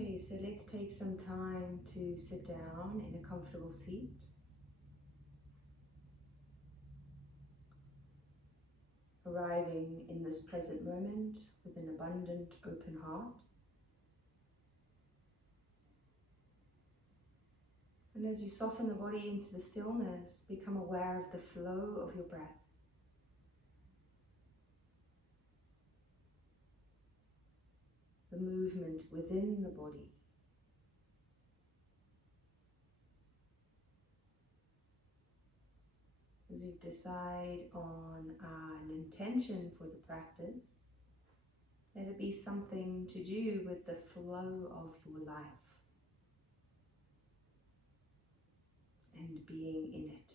Okay, so let's take some time to sit down in a comfortable seat. Arriving in this present moment with an abundant, open heart. And as you soften the body into the stillness, become aware of the flow of your breath. The movement within the body. As we decide on an intention for the practice, let it be something to do with the flow of your life and being in it.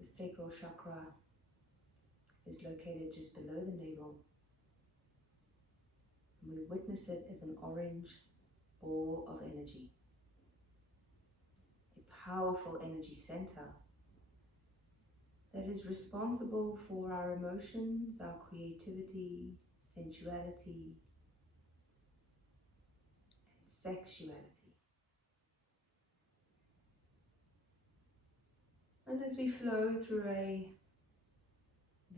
The sacral chakra is located just below the navel. And we witness it as an orange ball of energy. A powerful energy center that is responsible for our emotions, our creativity, sensuality, and sexuality. And as we flow through a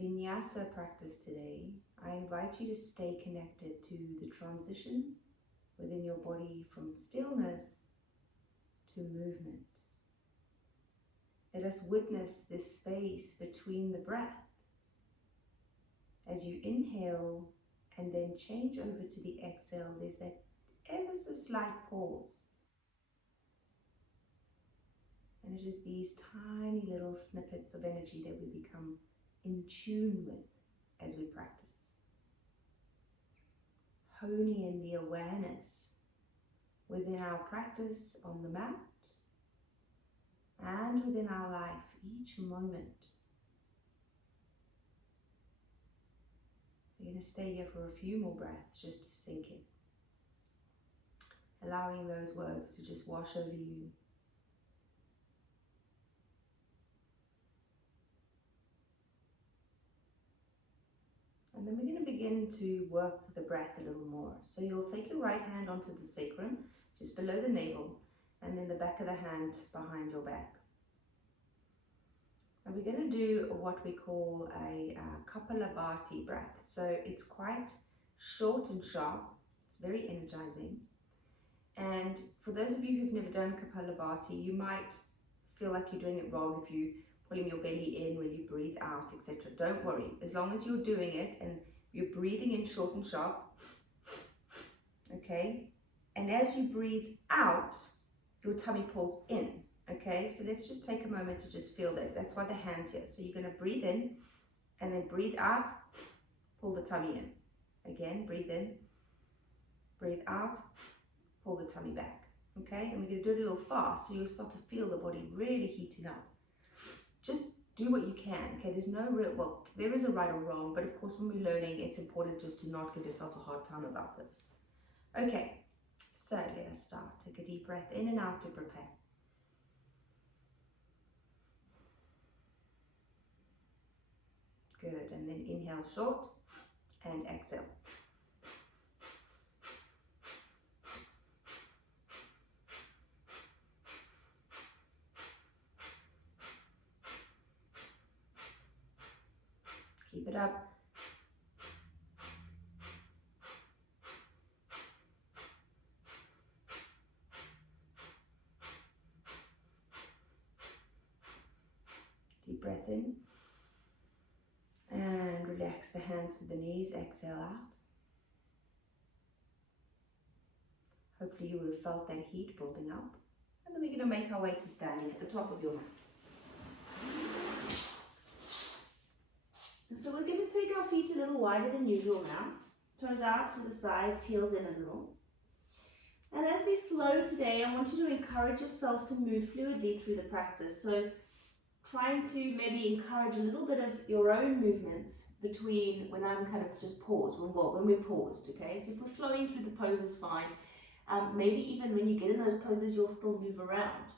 Vinyasa practice today, I invite you to stay connected to the transition within your body from stillness to movement. Let us witness this space between the breath as you inhale and then change over to the exhale. There's that ever so slight pause. And it is these tiny little snippets of energy that we become in tune with as we practice. Honing in the awareness within our practice on the mat and within our life each moment. We're going to stay here for a few more breaths just to sink in, allowing those words to just wash over you. And then we're going to begin to work the breath a little more. So you'll take your right hand onto the sacrum, just below the navel, and then the back of the hand behind your back. And we're going to do what we call a Kapalabhati breath. So it's quite short and sharp. It's very energizing. And for those of you who've never done Kapalabhati, you might feel like you're doing it wrong if you pulling your belly in when you breathe out, etc. Don't worry, as long as you're doing it and you're breathing in short and sharp, okay? And as you breathe out, your tummy pulls in, okay? So let's just take a moment to just feel that. That's why the hand's here. So you're gonna breathe in and then breathe out, pull the tummy in. Again, breathe in, breathe out, pull the tummy back, okay? And we're gonna do it a little fast, so you'll start to feel the body really heating up. Just do what you can, okay? There's no real, well, there is a right or wrong, but of course when we're learning, it's important just to not give yourself a hard time about this. Okay, so let us start. Take a deep breath in and out to prepare. Good, and then inhale short and exhale. Keep it up. Deep breath in. And relax the hands to the knees, exhale out. Hopefully you would have felt that heat building up. And then we're going to make our way to standing at the top of your mat. So we're going to take our feet a little wider than usual now. Toes out to the sides, heels in a little. And as we flow today, I want you to encourage yourself to move fluidly through the practice. So trying to maybe encourage a little bit of your own movements between when I'm kind of just paused, when we're paused, okay? So if we're flowing through the poses, fine. Maybe even when you get in those poses, you'll still move around.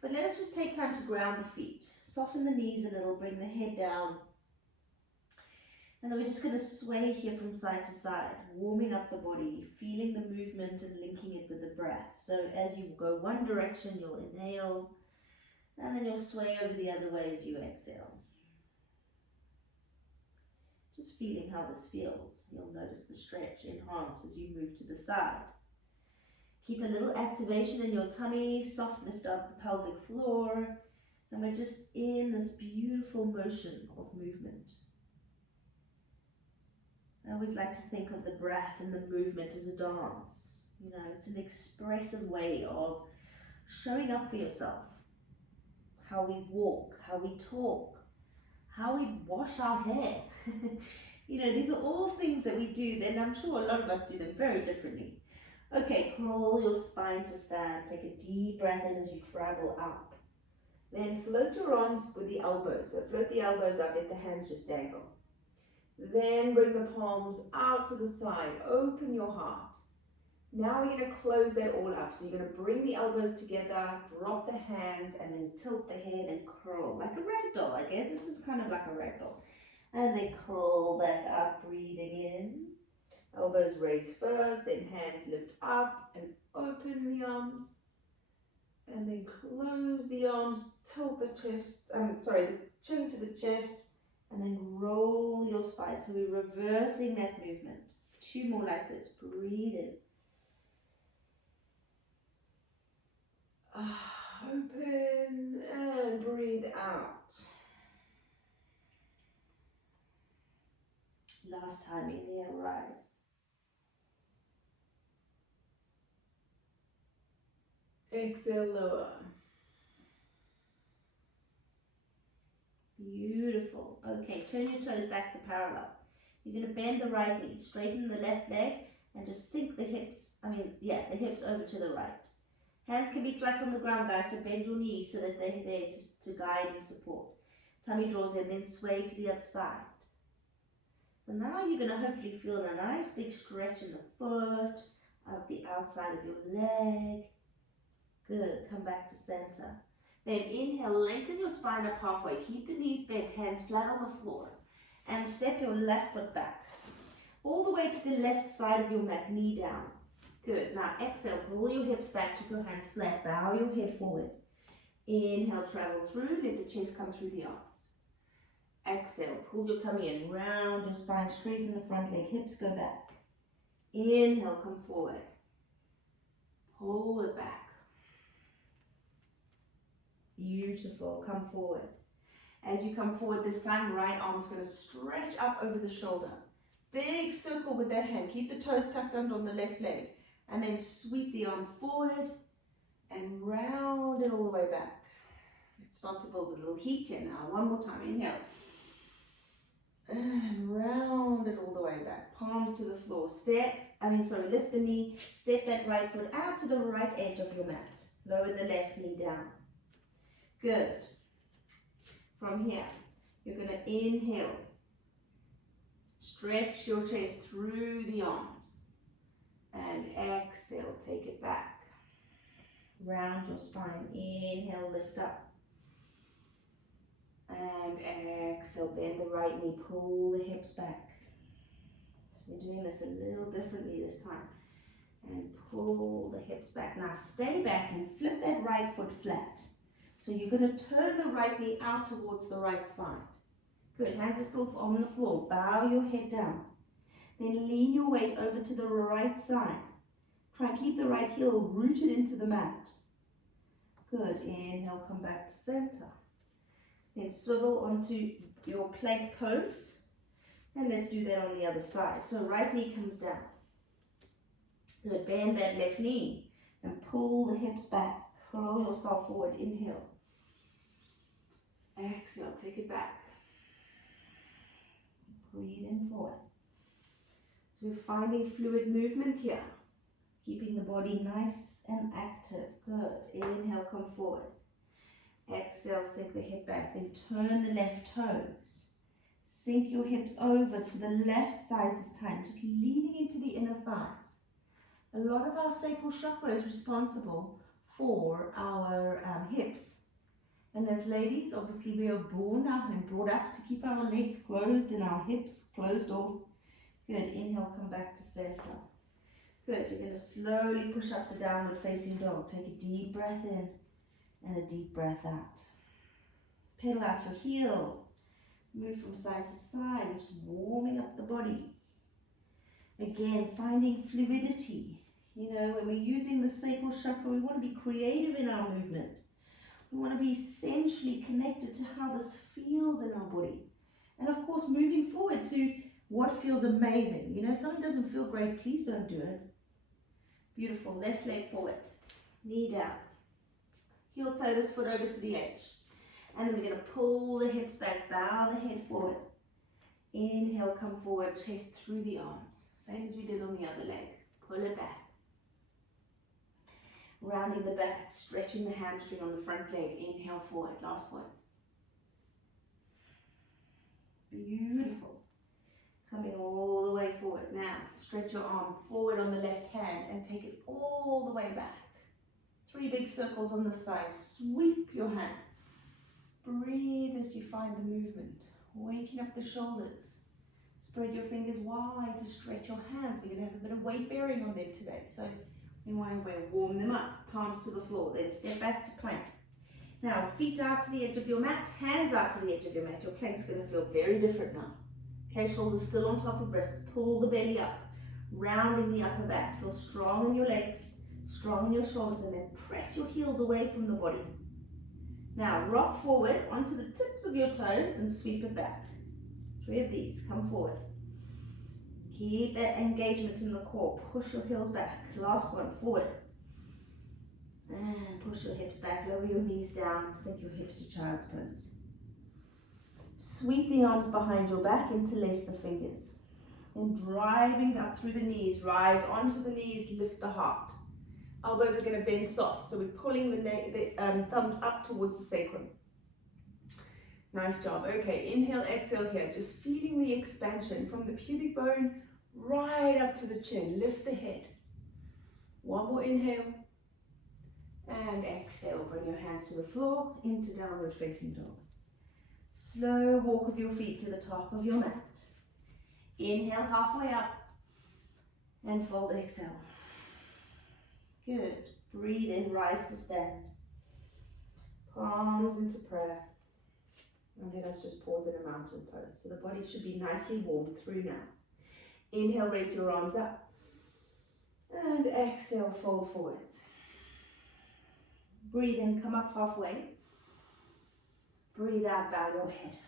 But let us just take time to ground the feet. Soften the knees a little, bring the head down. And then we're just going to sway here from side to side, warming up the body, feeling the movement and linking it with the breath. So as you go one direction, you'll inhale, and then you'll sway over the other way as you exhale. Just feeling how this feels. You'll notice the stretch enhance as you move to the side. Keep a little activation in your tummy, soft lift up the pelvic floor, and we're just in this beautiful motion of movement. I always like to think of the breath and the movement as a dance. You know, it's an expressive way of showing up for yourself. How we walk, how we talk, how we wash our hair. You know, these are all things that we do, and I'm sure a lot of us do them very differently. Okay, crawl your spine to stand. Take a deep breath in as you travel up. Then float your arms with the elbows. So float the elbows up, let the hands just dangle. Then bring the palms out to the side, open your heart. Now we're going to close that all up. So you're going to bring the elbows together, drop the hands, and then tilt the head and curl, like a rag doll, I guess. This is kind of like a rag doll. And then curl back up, breathing in. Elbows raise first, then hands lift up and open the arms. And then close the arms, tilt the chest, the chin to the chest, and then roll your spine. So we're reversing that movement. 2 more like this. Breathe in. Open and breathe out. Last time, inhale, rise. Exhale, lower. Beautiful. Okay, turn your toes back to parallel. You're going to bend the right knee, straighten the left leg, and just sink the hips, the hips over to the right. Hands can be flat on the ground, guys, so bend your knees so that they're there to guide and support. Tummy draws in, then sway to the other side. So now you're going to hopefully feel a nice big stretch in the foot, out the outside of your leg. Good, come back to center. Then inhale, lengthen your spine up halfway. Keep the knees bent, hands flat on the floor. And step your left foot back. All the way to the left side of your mat, knee down. Good. Now exhale, roll your hips back, keep your hands flat, bow your head forward. Inhale, travel through, let the chest come through the arms. Exhale, pull your tummy in, round your spine, straighten the front leg, hips go back. Inhale, come forward. Pull it back. Beautiful, come forward. As you come forward this time, right arm's going to stretch up over the shoulder. Big circle with that hand, keep the toes tucked under on the left leg. And then sweep the arm forward and round it all the way back. Let's start to build a little heat here now. One more time, inhale. And round it all the way back. Palms to the floor. Lift the knee. Step that right foot out to the right edge of your mat. Lower the left knee down. Good. From here, you're going to inhale. Stretch your chest through the arms. And exhale, take it back. Round your spine. Inhale, lift up. And exhale, bend the right knee, pull the hips back. So we're doing this a little differently this time. And pull the hips back. Now stay back and flip that right foot flat. So you're going to turn the right knee out towards the right side. Good, hands are still on the floor. Bow your head down. Then lean your weight over to the right side. Try and keep the right heel rooted into the mat. Good, inhale, come back to center. Then swivel onto your plank pose. And let's do that on the other side. So right knee comes down. Good, bend that left knee and pull the hips back. Curl yourself forward, inhale. Exhale, take it back. Breathe in forward. So we're finding fluid movement here. Keeping the body nice and active. Good. Inhale, come forward. Exhale, sink the hip back. Then turn the left toes. Sink your hips over to the left side this time. Just leaning into the inner thighs. A lot of our sacral chakra is responsible for our hips. And as ladies, obviously we are born out and brought up to keep our legs closed and our hips closed off. Good, inhale, come back to center. Good, you're going to slowly push up to downward facing dog. Take a deep breath in and a deep breath out. Pedal out your heels. Move from side to side, just warming up the body. Again, finding fluidity. You know, when we're using the sacral chakra, we want to be creative in our movement. We want to be essentially connected to how this feels in our body. And of course, moving forward to what feels amazing. You know, if something doesn't feel great, please don't do it. Beautiful. Left leg forward. Knee down. Heel toe this foot over to the edge. And then we're going to pull the hips back, bow the head forward. Inhale, come forward, chest through the arms. Same as we did on the other leg. Pull it back. Rounding the back, stretching the hamstring on the front leg. Inhale forward, last one. Beautiful. Coming all the way forward. Now, stretch your arm forward on the left hand and take it all the way back. 3 big circles on the side. Sweep your hand. Breathe as you find the movement. Waking up the shoulders. Spread your fingers wide to stretch your hands. We're going to have a bit of weight bearing on them today. So we want to warm them up. Palms to the floor. Then step back to plank. Now, feet out to the edge of your mat. Hands out to the edge of your mat. Your plank's going to feel very different now. Okay, shoulders still on top of wrists. Pull the belly up. Rounding the upper back. Feel strong in your legs. Strong in your shoulders. And then press your heels away from the body. Now, rock forward onto the tips of your toes and sweep it back. 3 of these. Come forward. Keep that engagement in the core. Push your heels back. Last one. Forward. And push your hips back. Lower your knees down. Sink your hips to child's pose. Sweep the arms behind your back. Interlace the fingers. And driving up through the knees. Rise onto the knees. Lift the heart. Elbows are going to bend soft, so we're pulling the thumbs up towards the sacrum. Nice job. Okay, inhale, exhale here. Just feeling the expansion from the pubic bone right up to the chin. Lift the head. One more inhale. And exhale. Bring your hands to the floor, into downward facing dog. Slow walk of your feet to the top of your mat. Inhale, halfway up. And fold, exhale. Good. Breathe in, rise to stand. Palms into prayer. And then let's just pause in a mountain pose. So the body should be nicely warmed through now. Inhale, raise your arms up. And exhale, fold forwards. Breathe in, come up halfway. Breathe out, bow your head.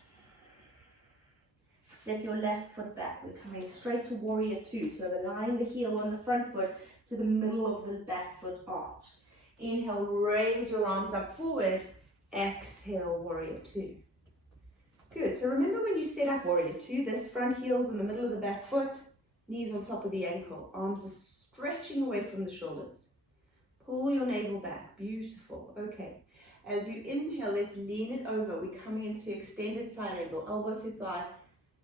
Step your left foot back. We're coming straight to warrior 2. So align the heel on the front foot to the middle of the back foot arch. Inhale, raise your arms up forward. Exhale, warrior 2. Good, so remember when you set up warrior 2, this front heel's in the middle of the back foot, knees on top of the ankle, arms are stretching away from the shoulders. Pull your navel back, beautiful, okay. As you inhale, let's lean it over. We're coming into extended side angle, elbow to thigh,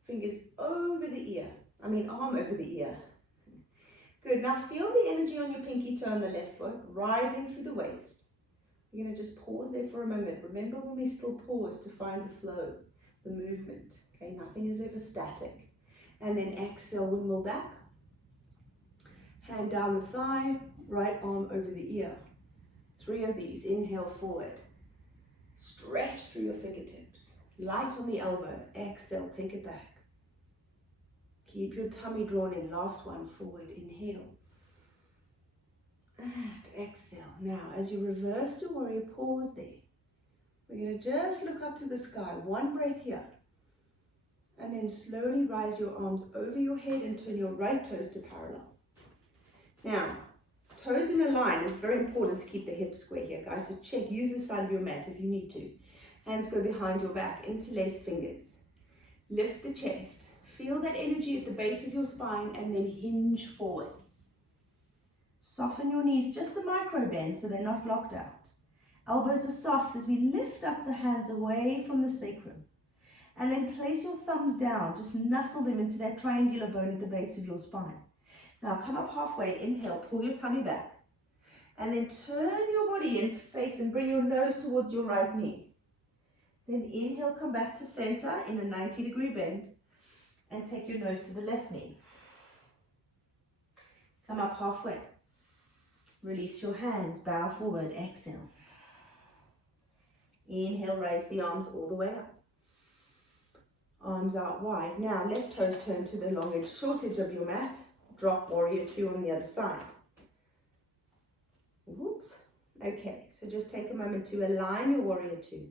fingers over the ear, arm over the ear. Good, now feel the energy on your pinky toe on the left foot, rising through the waist. We're going to just pause there for a moment. Remember when we still pause to find the flow, the movement, okay? Nothing is ever static. And then exhale, windmill back. Hand down the thigh, right arm over the ear. 3 of these, inhale forward. Stretch through your fingertips. Light on the elbow, exhale, take it back. Keep your tummy drawn in. Last one, forward, inhale. And exhale. Now, as you reverse to warrior, pause there. We're going to just look up to the sky. 1 breath here. And then slowly rise your arms over your head and turn your right toes to parallel. Now, toes in a line is very important to keep the hips square here, guys. So check, use the side of your mat if you need to. Hands go behind your back, interlace fingers. Lift the chest. Feel that energy at the base of your spine and then hinge forward. Soften your knees just a micro bend so they're not locked out. Elbows are soft as we lift up the hands away from the sacrum. And then place your thumbs down, just nestle them into that triangular bone at the base of your spine. Now come up halfway, inhale, pull your tummy back. And then turn your body in face and bring your nose towards your right knee. Then inhale, come back to center in a 90-degree bend and take your nose to the left knee. Come up halfway. Release your hands, bow forward, exhale. Inhale, raise the arms all the way up. Arms out wide. Now left toes turn to the long edge, short edge of your mat. Drop warrior two on the other side. Whoops. Okay, so just take a moment to align your warrior two.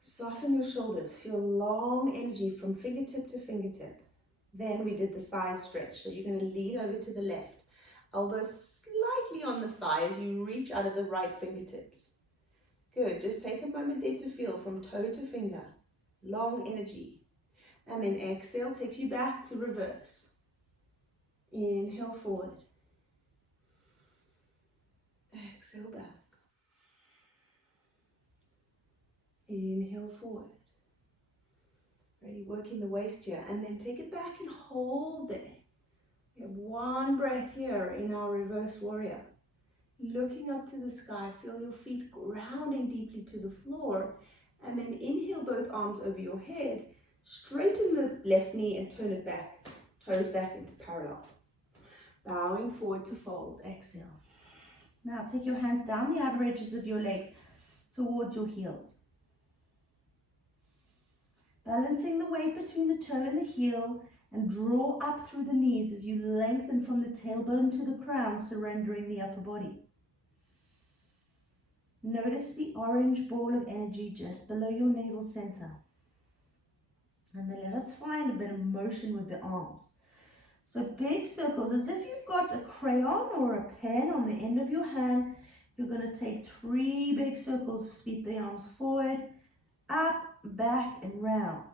Soften your shoulders. Feel long energy from fingertip to fingertip. Then we did the side stretch. So you're going to lean over to the left. Elbows slightly on the thigh as you reach out of the right fingertips. Good. Just take a moment there to feel from toe to finger. Long energy. And then exhale takes you back to reverse. Inhale forward. Exhale back. Inhale forward. Really working the waist here. And then take it back and hold there. We have one breath here in our reverse warrior. Looking up to the sky, feel your feet grounding deeply to the floor. And then inhale both arms over your head. Straighten the left knee and turn it back. Toes back into parallel. Bowing forward to fold. Exhale. Now take your hands down the outer edges of your legs towards your heels. Balancing the weight between the toe and the heel, and draw up through the knees as you lengthen from the tailbone to the crown, surrendering the upper body. Notice the orange ball of energy just below your navel center. And then let us find a bit of motion with the arms. So big circles, as if you've got a crayon or a pen on the end of your hand. You're going to take 3 big circles, sweep the arms forward, up, back, and round.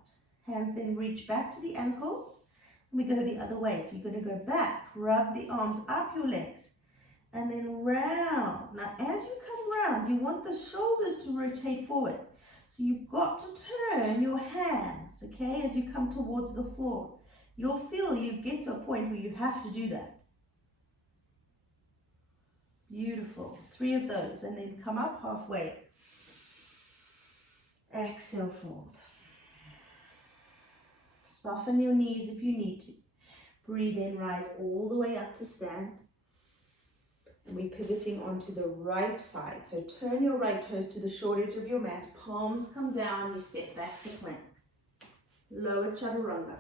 Hands then reach back to the ankles. We go the other way. So you're going to go back, rub the arms up your legs, and then round. Now, as you come round, you want the shoulders to rotate forward. So you've got to turn your hands, okay, as you come towards the floor. You'll feel you get to a point where you have to do that. Beautiful. 3 of those, and then come up halfway. Exhale, fold. Soften your knees if you need to. Breathe in, rise all the way up to stand. And we're pivoting onto the right side. So turn your right toes to the short edge of your mat. Palms come down, you step back to plank. Lower chaturanga.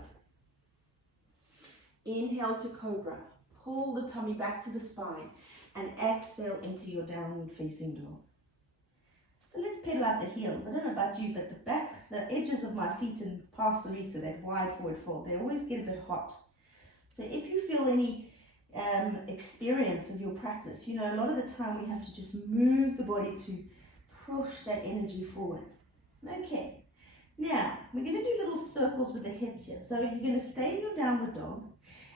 Inhale to cobra. Pull the tummy back to the spine. And exhale into your downward facing dog. So let's pedal out the heels. I don't know about you, but the edges of my feet in Pasarita, that wide forward fold, they always get a bit hot. So if you feel any experience of your practice, you know, a lot of the time we have to just move the body to push that energy forward. Okay, now we're going to do little circles with the hips here. So you're going to stay in your downward dog,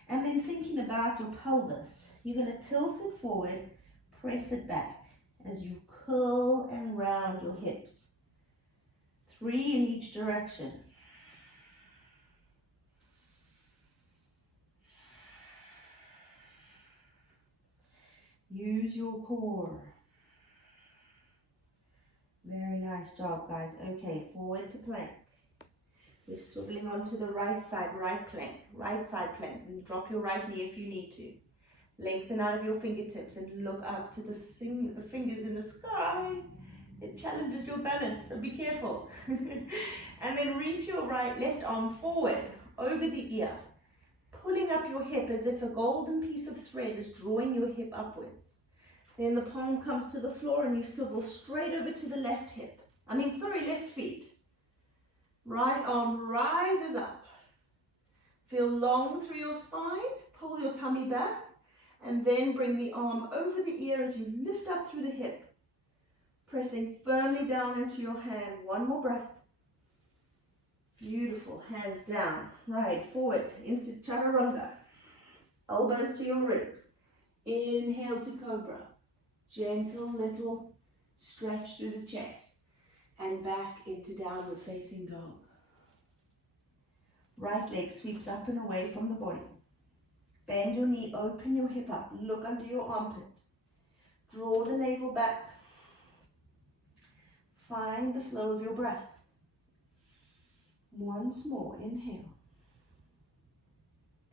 and then thinking about your pelvis, you're going to tilt it forward, press it back as you curl and round your hips. 3 in each direction. Use your core. Very nice job, guys. Okay, forward to plank. We're swiveling onto the right side, right plank, right side plank. And drop your right knee if you need to. Lengthen out of your fingertips and look up to the fingers in the sky. It challenges your balance, so be careful. And then reach your left arm forward over the ear, pulling up your hip as if a golden piece of thread is drawing your hip upwards. Then the palm comes to the floor and you swivel straight over to the left feet. Right arm rises up. Feel long through your spine, pull your tummy back, and then bring the arm over the ear as you lift up through the hip, pressing firmly down into your hand. 1 more breath. Beautiful. Hands down. Right, forward into chaturanga. Elbows to your ribs. Inhale to cobra. Gentle little stretch through the chest. And back into downward facing dog. Right leg sweeps up and away from the body. Bend your knee, open your hip up, look under your armpit. Draw the navel back. Find the flow of your breath. Once more, inhale.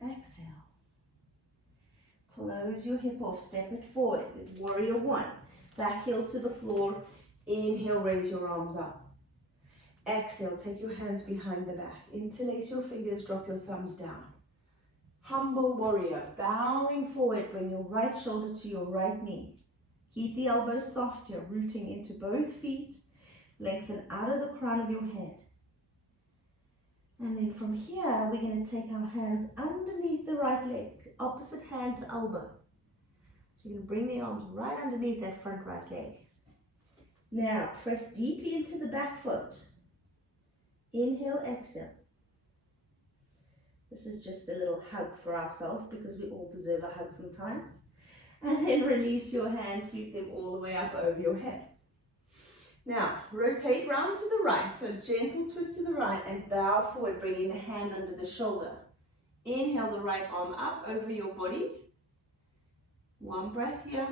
Exhale. Close your hip off, step it forward. Warrior one. Back heel to the floor. Inhale, raise your arms up. Exhale, take your hands behind the back. Interlace your fingers, drop your thumbs down. Humble warrior, bowing forward, bring your right shoulder to your right knee. Keep the elbows soft here, rooting into both feet. Lengthen out of the crown of your head. And then from here, we're going to take our hands underneath the right leg, opposite hand to elbow. So you're going to bring the arms right underneath that front right leg. Now, press deeply into the back foot. Inhale, exhale. This is just a little hug for ourselves because we all deserve a hug sometimes. And then release your hands, sweep them all the way up over your head. Now, rotate round to the right, so gentle twist to the right and bow forward, bringing the hand under the shoulder. Inhale the right arm up over your body. One breath here.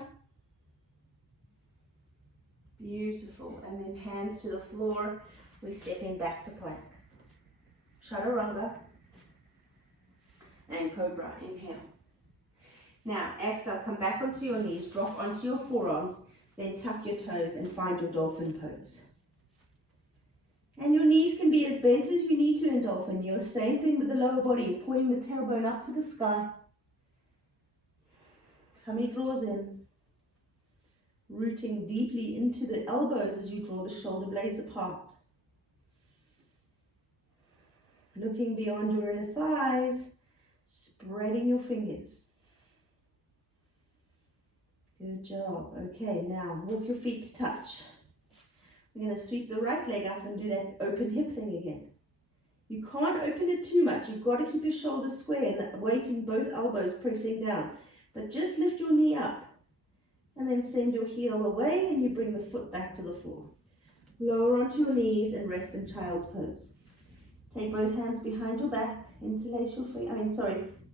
Beautiful. And then hands to the floor. We're stepping back to plank. Chaturanga and cobra. Inhale. Now, exhale, come back onto your knees, drop onto your forearms, then tuck your toes and find your dolphin pose. And your knees can be as bent as you need to in dolphin. You're same thing with the lower body. You're pointing the tailbone up to the sky. Tummy draws in. Rooting deeply into the elbows as you draw the shoulder blades apart. Looking beyond your inner thighs, spreading your fingers. Good job. Okay, now walk your feet to touch. We're going to sweep the right leg up and do that open hip thing again. You can't open it too much. You've got to keep your shoulders square and that weight in both elbows pressing down. But just lift your knee up and then send your heel away and you bring the foot back to the floor. Lower onto your knees and rest in child's pose. Take both hands behind your back, interlace your feet,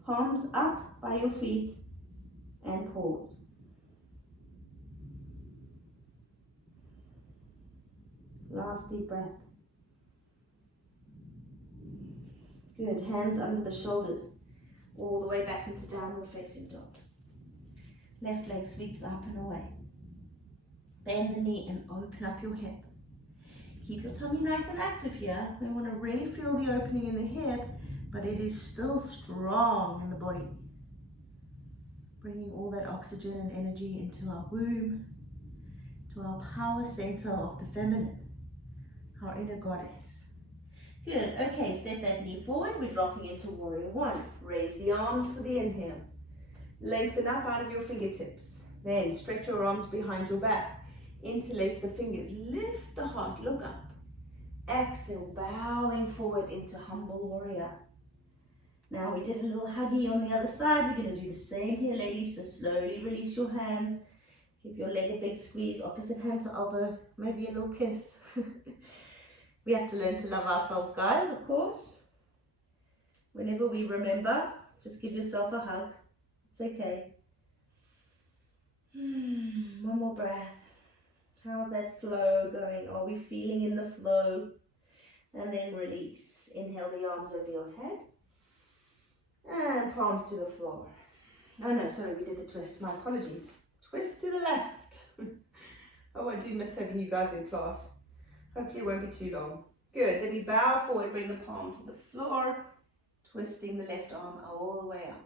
palms up by your feet and pause. Last deep breath. Good, hands under the shoulders, all the way back into downward facing dog. Left leg sweeps up and away. Bend the knee and open up your hip. Keep your tummy nice and active here. We want to really feel the opening in the hip, but it is still strong in the body. Bringing all that oxygen and energy into our womb, to our power center of the feminine, our inner goddess. Good, okay, step that knee forward. We're dropping into warrior one. Raise the arms for the inhale. Lengthen up out of your fingertips. Then stretch your arms behind your back. Interlace the fingers. Lift the heart, look up. Exhale, bowing forward into humble warrior. Now we did a little huggy on the other side. We're going to do the same here, ladies. So slowly release your hands. Give your leg a big squeeze, opposite hand to elbow. Maybe a little kiss. We have to learn to love ourselves, guys, of course. Whenever we remember, just give yourself a hug. It's okay. One more breath. How's that flow going? Are we feeling in the flow? And then release. Inhale the arms over your head. And palms to the floor. Oh no, sorry, we did the twist. My apologies. Twist to the left. Oh, I do miss having you guys in class. Hopefully it won't be too long. Good. Then we bow forward, bring the palm to the floor, twisting the left arm all the way up.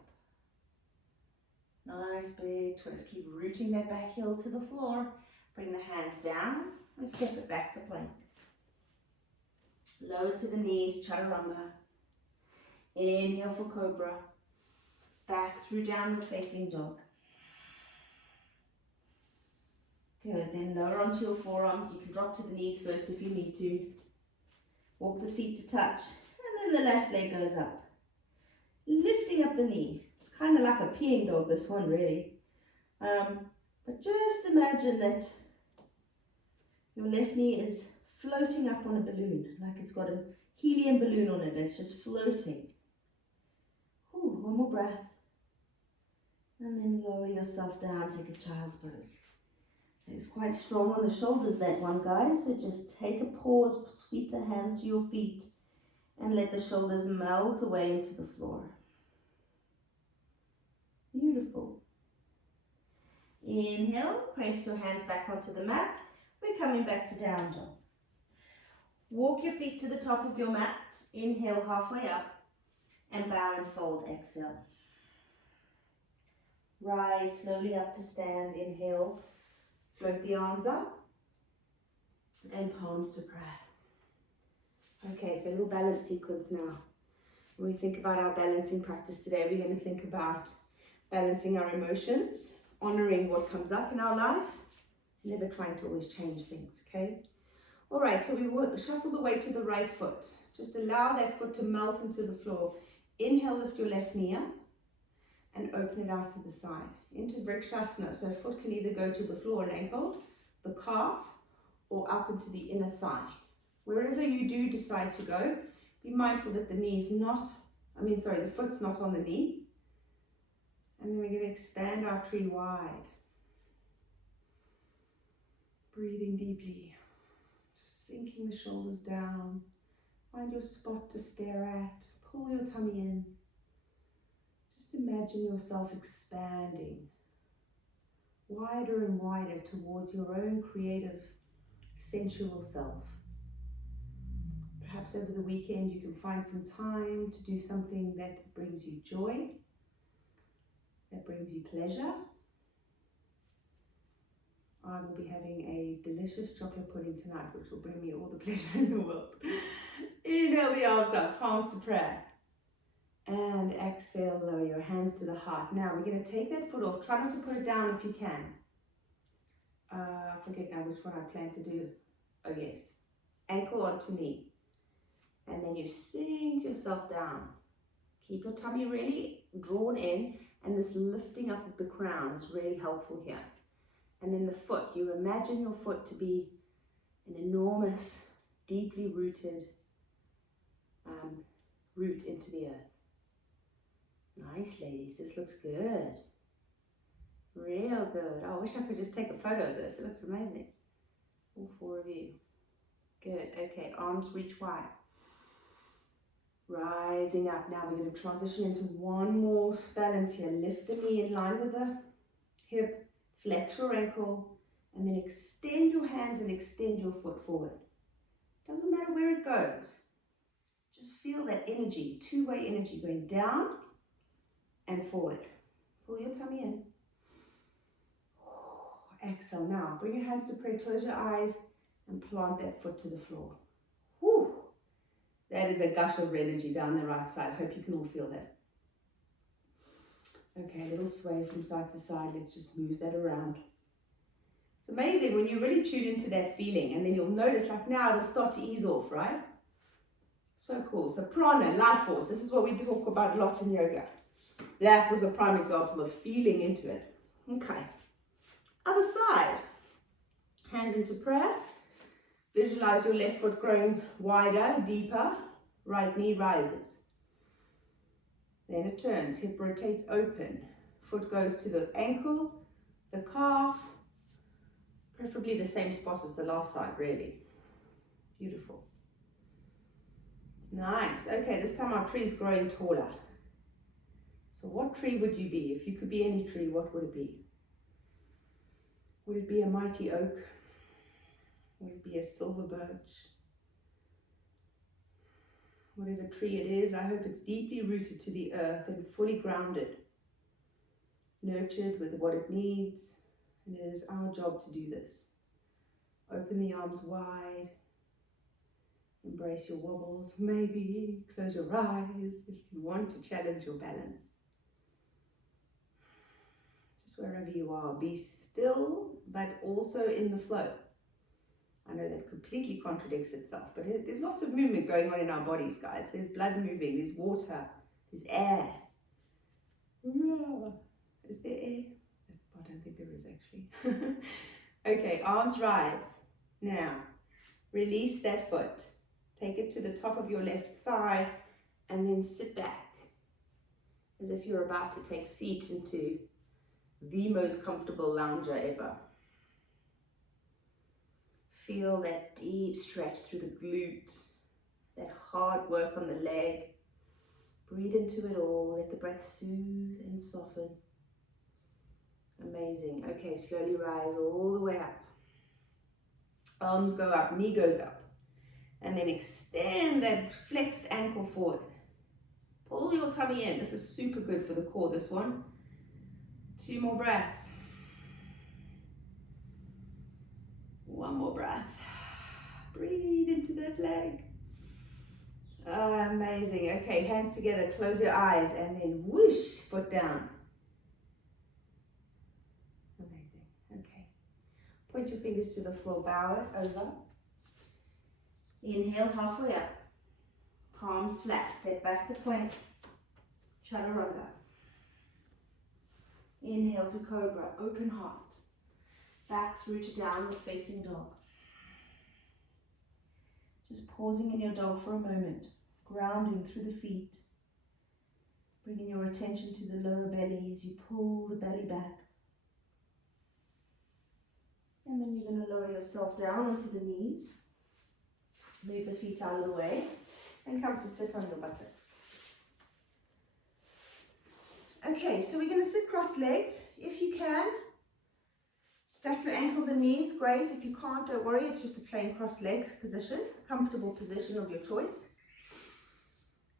Nice big twist. Keep rooting that back heel to the floor. Bring the hands down and step it back to plank. Lower to the knees, chaturanga. Inhale for cobra. Back through downward facing dog. Good, then lower onto your forearms. You can drop to the knees first if you need to. Walk the feet to touch. And then the left leg goes up. Lifting up the knee. It's kind of like a peeing dog, this one, really. But just imagine that your left knee is floating up on a balloon, like it's got a helium balloon on it. It's just floating. Ooh, one more breath. And then lower yourself down, take a child's pose. It's quite strong on the shoulders, that one, guys. So just take a pause, sweep the hands to your feet, and let the shoulders melt away into the floor. Beautiful. Inhale, press your hands back onto the mat. We're coming back to down dog. Walk your feet to the top of your mat. Inhale halfway up and bow and fold. Exhale. Rise slowly up to stand. Inhale. Float the arms up and palms to prayer. Okay, so a little balance sequence now. When we think about our balancing practice today, we're going to think about balancing our emotions, honoring what comes up in our life, never trying to always change things, okay? All right, so we will shuffle the weight to the right foot. Just allow that foot to melt into the floor. Inhale, lift your left knee up and open it out to the side into Vrikshasana. So a foot can either go to the floor and ankle, the calf, or up into the inner thigh. Wherever you do decide to go, be mindful that the foot's not on the knee. And then we're going to expand our tree wide. Breathing deeply, just sinking the shoulders down. Find your spot to stare at, pull your tummy in. Just imagine yourself expanding wider and wider towards your own creative, sensual self. Perhaps over the weekend you can find some time to do something that brings you joy, that brings you pleasure. I will be having a delicious chocolate pudding tonight, which will bring me all the pleasure in the world. Inhale the arms up, palms to prayer. And exhale, lower your hands to the heart. Now we're going to take that foot off. Try not to put it down if you can. I forget now which one I plan to do. Oh yes. Ankle onto knee. And then you sink yourself down. Keep your tummy really drawn in, and this lifting up of the crown is really helpful here. And then the foot, you imagine your foot to be an enormous, deeply rooted root into the earth. Nice, ladies, this looks good. Real good. I wish I could just take a photo of this. It looks amazing. All four of you. Good. Okay, arms reach wide. Rising up. Now we're going to transition into one more balance here. Lift the knee in line with the hip. Flex your ankle, and then extend your hands and extend your foot forward. Doesn't matter where it goes. Just feel that energy, two-way energy going down and forward. Pull your tummy in. Exhale now. Bring your hands to prayer, close your eyes, and plant that foot to the floor. Whew. That is a gush of energy down the right side. Hope you can all feel that. Okay, a little sway from side to side. Let's just move that around. It's amazing when you really tune into that feeling, and then you'll notice like now it'll start to ease off, right? So cool. So prana, life force. This is what we talk about a lot in yoga. That was a prime example of feeling into it. Okay. Other side. Hands into prayer. Visualize your left foot growing wider, deeper. Right knee rises. Then it turns, hip rotates open. Foot goes to the ankle, the calf, preferably the same spot as the last side, really. Beautiful. Nice. Okay, this time our tree is growing taller. So what tree would you be? If you could be any tree, what would it be? Would it be a mighty oak? Would it be a silver birch? Whatever tree it is, I hope it's deeply rooted to the earth and fully grounded, nurtured with what it needs, and it is our job to do this. Open the arms wide, embrace your wobbles, maybe close your eyes if you want to challenge your balance. Just wherever you are, be still, but also in the flow. I know that completely contradicts itself, but there's lots of movement going on in our bodies, guys. There's blood moving, there's water, there's air. Is there air? I don't think there is actually. Okay, arms rise. Now, release that foot. Take it to the top of your left thigh and then sit back as if you're about to take seat into the most comfortable lounger ever. Feel that deep stretch through the glute, that hard work on the leg. Breathe into it all. Let the breath soothe and soften. Amazing. Okay, slowly rise all the way up. Arms go up, knee goes up. And then extend that flexed ankle forward. Pull your tummy in. This is super good for the core, this one. 2 more breaths. 1 more breath. Breathe into that leg. Amazing. Okay, hands together, close your eyes, and then whoosh, foot down. Amazing. Okay. Point your fingers to the floor, bow it over. Inhale, halfway up. Palms flat, step back to plank. Chaturanga. Inhale to cobra, open heart. Back through to downward facing dog. Just pausing in your dog for a moment, grounding through the feet. Bringing your attention to the lower belly as you pull the belly back. And then you're going to lower yourself down onto the knees. Move the feet out of the way and come to sit on your buttocks. Okay, so we're going to sit cross-legged if you can. Stack your ankles and knees, great. If you can't, don't worry, it's just a plain cross-legged position, comfortable position of your choice.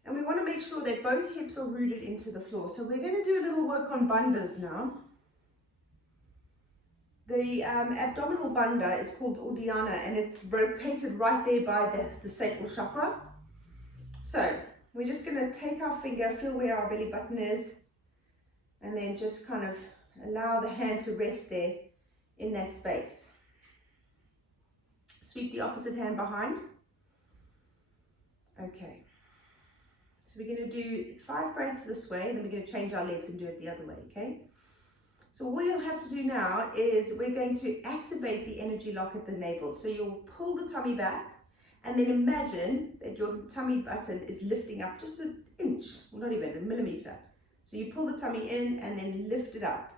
And we want to make sure that both hips are rooted into the floor. So we're going to do a little work on bandhas now. The abdominal bandha is called Uddiyana, and it's located right there by the sacral chakra. So we're just going to take our finger, feel where our belly button is, and then just kind of allow the hand to rest there in that space. Sweep the opposite hand behind. Okay. So we're going to do 5 breaths this way, and then we're going to change our legs and do it the other way, okay? So all you'll have to do now is we're going to activate the energy lock at the navel. So you'll pull the tummy back, and then imagine that your tummy button is lifting up just an inch, or not even a millimeter. So you pull the tummy in and then lift it up.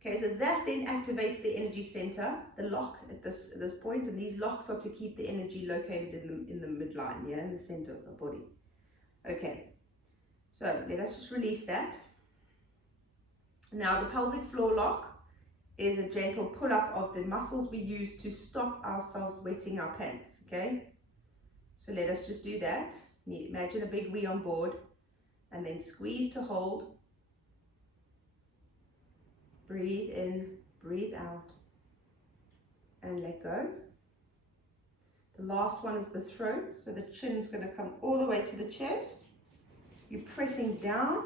Okay, so that then activates the energy center, the lock at this point, and these locks are to keep the energy located in the midline, yeah, in the center of the body. Okay, so let us just release that. Now the pelvic floor lock is a gentle pull up of the muscles we use to stop ourselves wetting our pants, okay? So let us just do that. Imagine a big wee on board, and then squeeze to hold. Breathe in, breathe out, and let go. The last one is the throat, so the chin's going to come all the way to the chest. You're pressing down.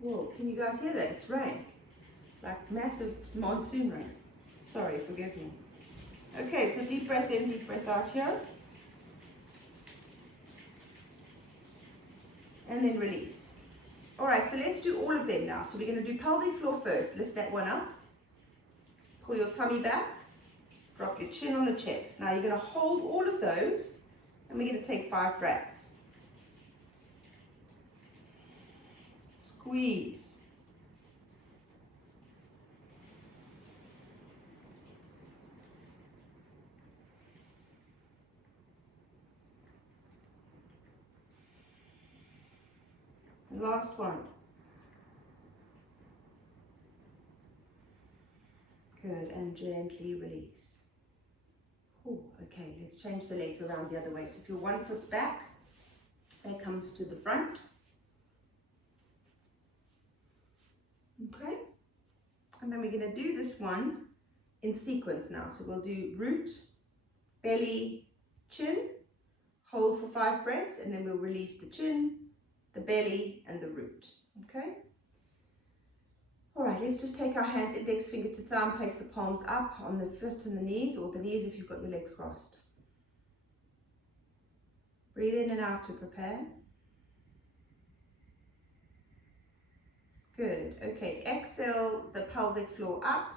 Whoa, can you guys hear that? It's rain, like massive monsoon rain. Sorry, forgive me. Okay, so deep breath in, deep breath out here. And then release. All right, so let's do all of them now. So we're going to do pelvic floor first. Lift that one up. Pull your tummy back. Drop your chin on the chest. Now you're going to hold all of those, and we're going to take 5 breaths. Squeeze. Last one. Good, and gently release. Ooh, okay, let's change the legs around the other way. So if your one foot's back, it comes to the front. Okay, and then we're going to do this one in sequence now. So we'll do root, belly, chin, hold for 5 breaths, and then we'll release the chin, the belly, and the root. Okay? All right, let's just take our hands, index finger to thumb, place the palms up on the foot and the knees, or the knees if you've got your legs crossed. Breathe in and out to prepare. Good. Okay, exhale the pelvic floor up.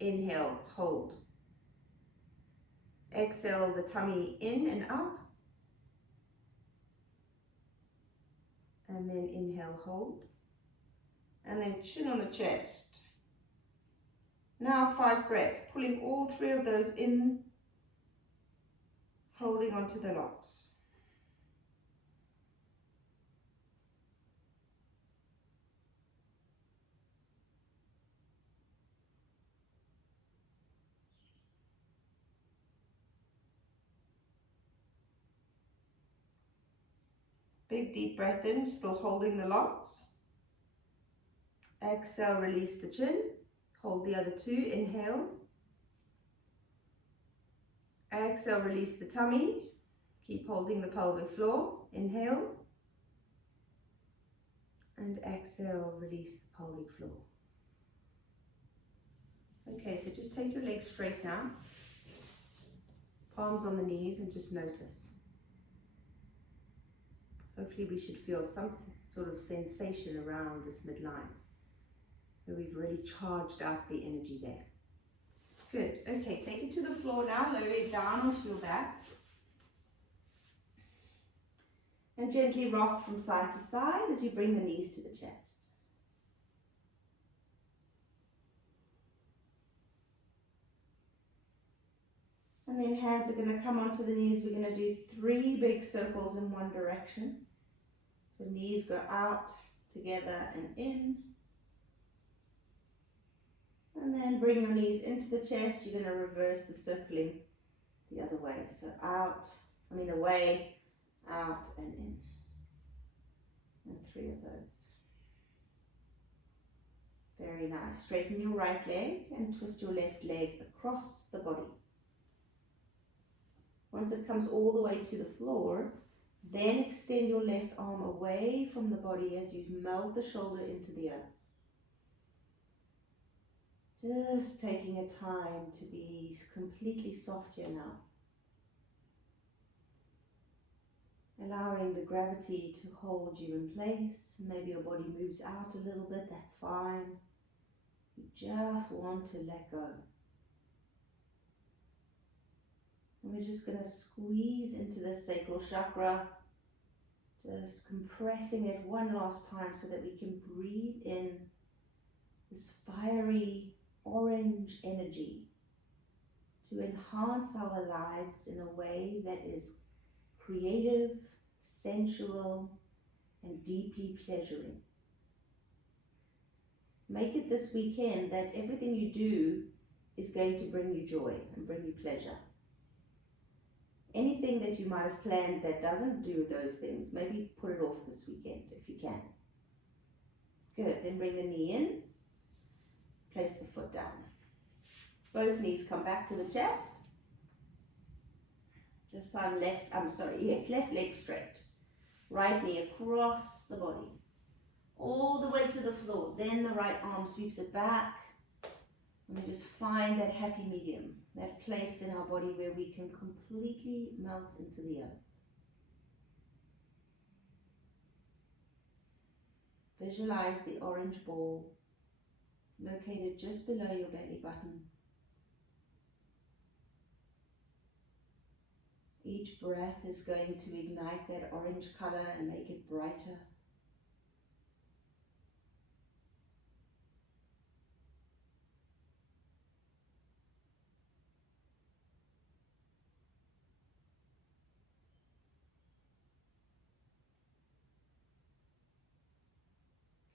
Inhale, hold. Exhale the tummy in and up. And then inhale, hold. And then chin on the chest. Now 5 breaths, pulling all 3 of those in, holding onto the locks. Big deep breath in, still holding the locks. Exhale, release the chin. Hold the other 2, inhale. Exhale, release the tummy. Keep holding the pelvic floor. Inhale. And exhale, release the pelvic floor. Okay, so just take your legs straight now. Palms on the knees and just notice. Hopefully we should feel some sort of sensation around this midline, where we've really charged up the energy there. Good. Okay, take it to the floor now, lower it down onto your back. And gently rock from side to side as you bring the knees to the chest. And then hands are going to come onto the knees. We're going to do 3 big circles in one direction. So knees go out, together and in. And then bring your knees into the chest. You're going to reverse the circling the other way. So away, out and in. And 3 of those. Very nice. Straighten your right leg and twist your left leg across the body. Once it comes all the way to the floor, then extend your left arm away from the body as you melt the shoulder into the earth. Just taking a time to be completely soft here now. Allowing the gravity to hold you in place. Maybe your body moves out a little bit, that's fine. You just want to let go. And we're just going to squeeze into the sacral chakra, just compressing it one last time so that we can breathe in this fiery orange energy to enhance our lives in a way that is creative, sensual, and deeply pleasuring. Make it this weekend that everything you do is going to bring you joy and bring you pleasure. Anything that you might have planned that doesn't do those things, maybe put it off this weekend if you can. Good, then bring the knee in, place the foot down. Both knees come back to the chest. This time left leg straight. Right knee across the body. All the way to the floor. Then the right arm sweeps it back. And we just find that happy medium, that place in our body where we can completely melt into the earth. Visualize the orange ball located just below your belly button. Each breath is going to ignite that orange color and make it brighter.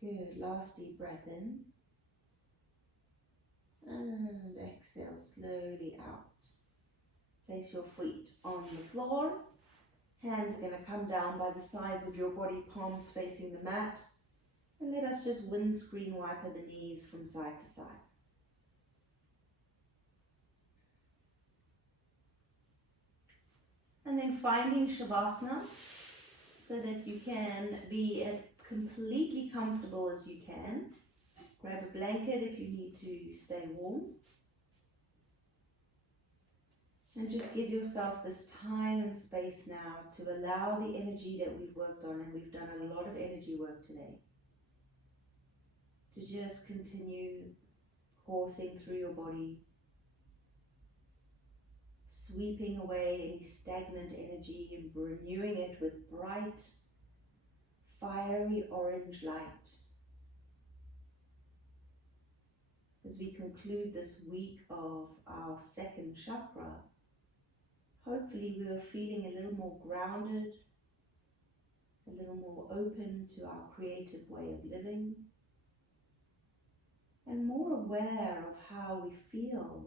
Good, last deep breath in. And exhale slowly out. Place your feet on the floor. Hands are going to come down by the sides of your body, palms facing the mat. And let us just windscreen wiper the knees from side to side. And then finding Shavasana so that you can be as completely comfortable as you can. Grab a blanket if you need to stay warm. And just give yourself this time and space now to allow the energy that we've worked on, and we've done a lot of energy work today, to just continue coursing through your body, sweeping away any stagnant energy and renewing it with bright, fiery orange light. as we conclude this week of our second chakra, hopefully we are feeling a little more grounded, a little more open to our creative way of living, and more aware of how we feel.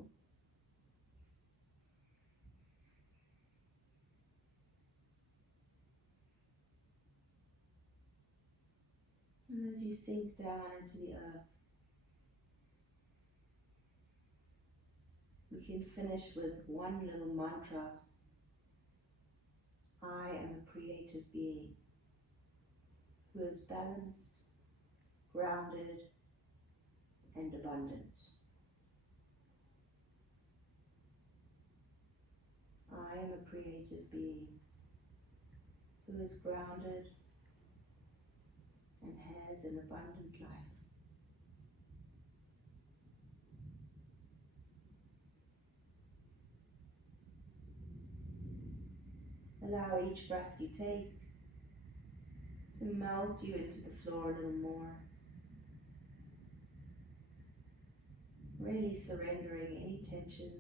And as you sink down into the earth, we can finish with one little mantra. I am a creative being who is balanced, grounded, and abundant. I am a creative being who is grounded and has an abundant life. Allow each breath you take to melt you into the floor a little more. Really surrendering any tension.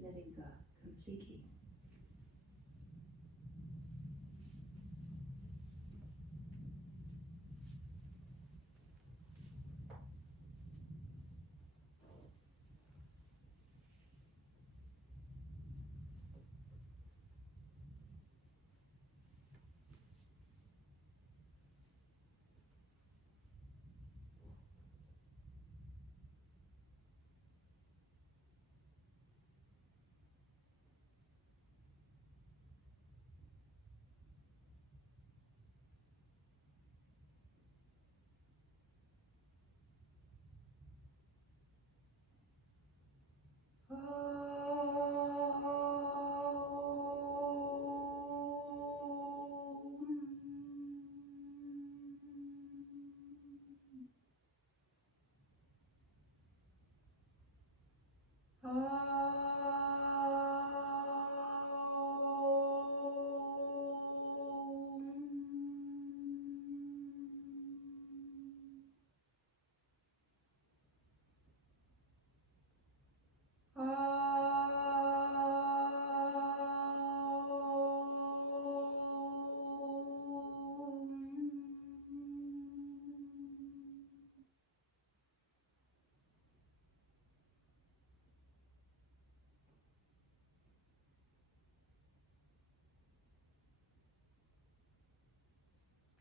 Letting go completely.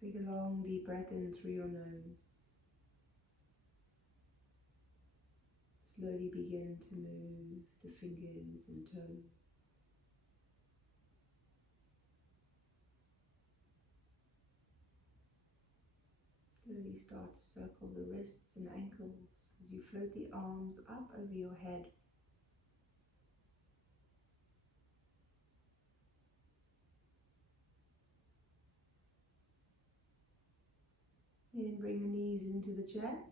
Take a long deep breath in through your nose. Slowly begin to move the fingers and toes. Slowly start to circle the wrists and ankles as you float the arms up over your head. Then bring the knees into the chest.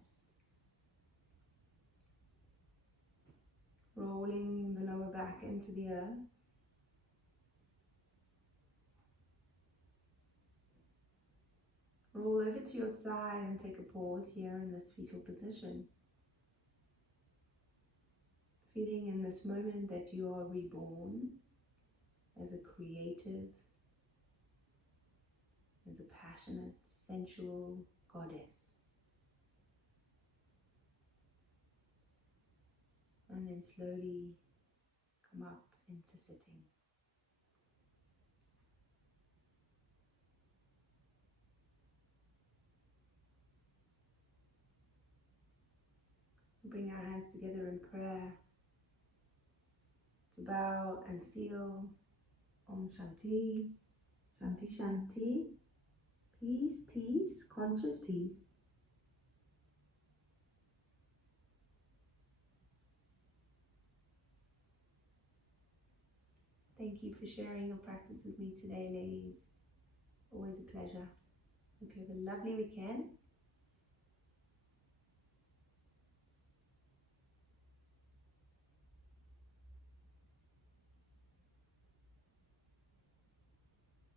Rolling the lower back into the earth. Roll over to your side and take a pause here in this fetal position. Feeling in this moment that you are reborn as a creative, as a passionate, sensual goddess. And then slowly come up into sitting. Bring our hands together in prayer to bow and seal Om Shanti, Shanti Shanti, peace, peace, conscious peace. Thank you for sharing your practice with me today, ladies. Always a pleasure. Hope you have a lovely weekend.